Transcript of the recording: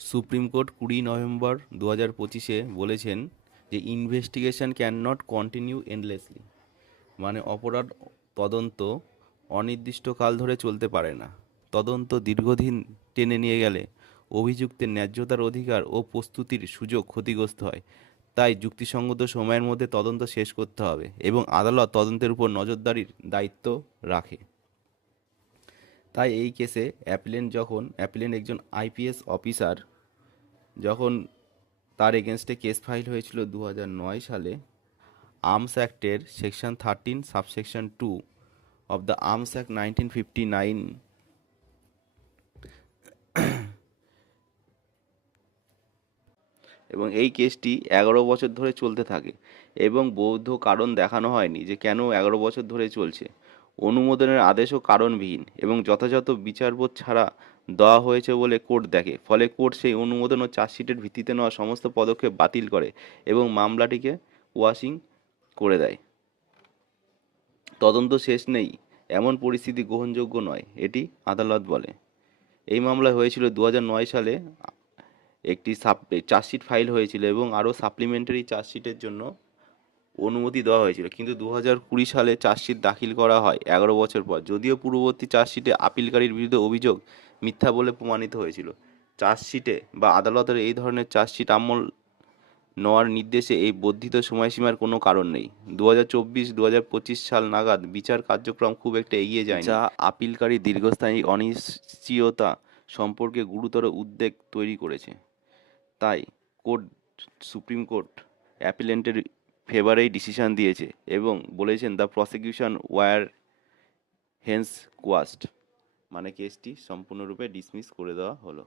Supreme court 20 November 2025 বলেছেন যে investigation can not continue endlessly, মানে অপরাধ তদন্ত অনির্দিষ্টকাল ধরে চলতে পারে না। তদন্ত দীর্ঘদিন টেনে নিয়ে গেলে অভিযুক্তের ন্যায্যতার অধিকার ও প্রস্তুতির সুযোগ ক্ষতিগ্রস্ত হয়। তাই যুক্তিসঙ্গত সময়ের মধ্যে তদন্ত শেষ করতে হবে এবং আদালত তদন্তের উপর নজরদারির দায়িত্ব রাখে। তাই এই কেসে অ্যাপিলেন্ট একজন আইপিএস অফিসার, যখন তার এগেনস্টে কেস ফাইল হয়েছিল 2009 সালে, আর্মস অ্যাক্টের section 13 subsection 2 of the Arms Act 1959, এবং এই কেসটি 11 বছর ধরে চলতে থাকে এবং বৈধ কারণ দেখানো হয়নি যে কেন 11 বছর ধরে চলছে। অনুমোদনের আদেশও কারণবিহীন এবং যথাযথ বিচারবোধ ছাড়া দেওয়া হয়েছে বলে কোর্ট দেখে। ফলে কোর্ট সেই অনুমোদন ও চার্জশিটের ভিত্তিতে নেওয়া সমস্ত পদক্ষেপ বাতিল করে এবং মামলাটিকে ওয়াশিং করে দেয়। তদন্ত শেষ নেই এমন পরিস্থিতি গ্রহণযোগ্য নয়, এটি আদালত বলে। এই মামলা হয়েছিল 2009 সালে। একটি চার্জশিট ফাইল হয়েছিল এবং আরও সাপ্লিমেন্টারি চার্জশিটের জন্য অনুমতি দেওয়া হয়েছিল, কিন্তু 2020 সালে চার্জশিট দাখিল করা হয় 11 বছর পর, যদিও পূর্ববর্তী চার্জশিটে আপিলকারীর বিরুদ্ধে অভিযোগ মিথ্যা বলে প্রমাণিত হয়েছিল। চার্জশিটে বা আদালতের এই ধরনের চার্জশিট আমল নেওয়ার নির্দেশে এই বর্ধিত সময়সীমার কোনো কারণ নেই। 2024-2025 সাল নাগাদ বিচার কার্যক্রম খুব একটা এগিয়ে যায়নি, যা আপিলকারী দীর্ঘস্থায়ী অনিশ্চয়তা সম্পর্কে গুরুতর উদ্বেগ তৈরি করেছে। তাই সুপ্রিম কোর্ট অ্যাপিলেন্টের ফেভারেই ডিসিশন দিয়েছে এবং বলেছেন the prosecution were hence quashed, মানে কেসটি সম্পূর্ণরূপে ডিসমিস করে দেওয়া হলো।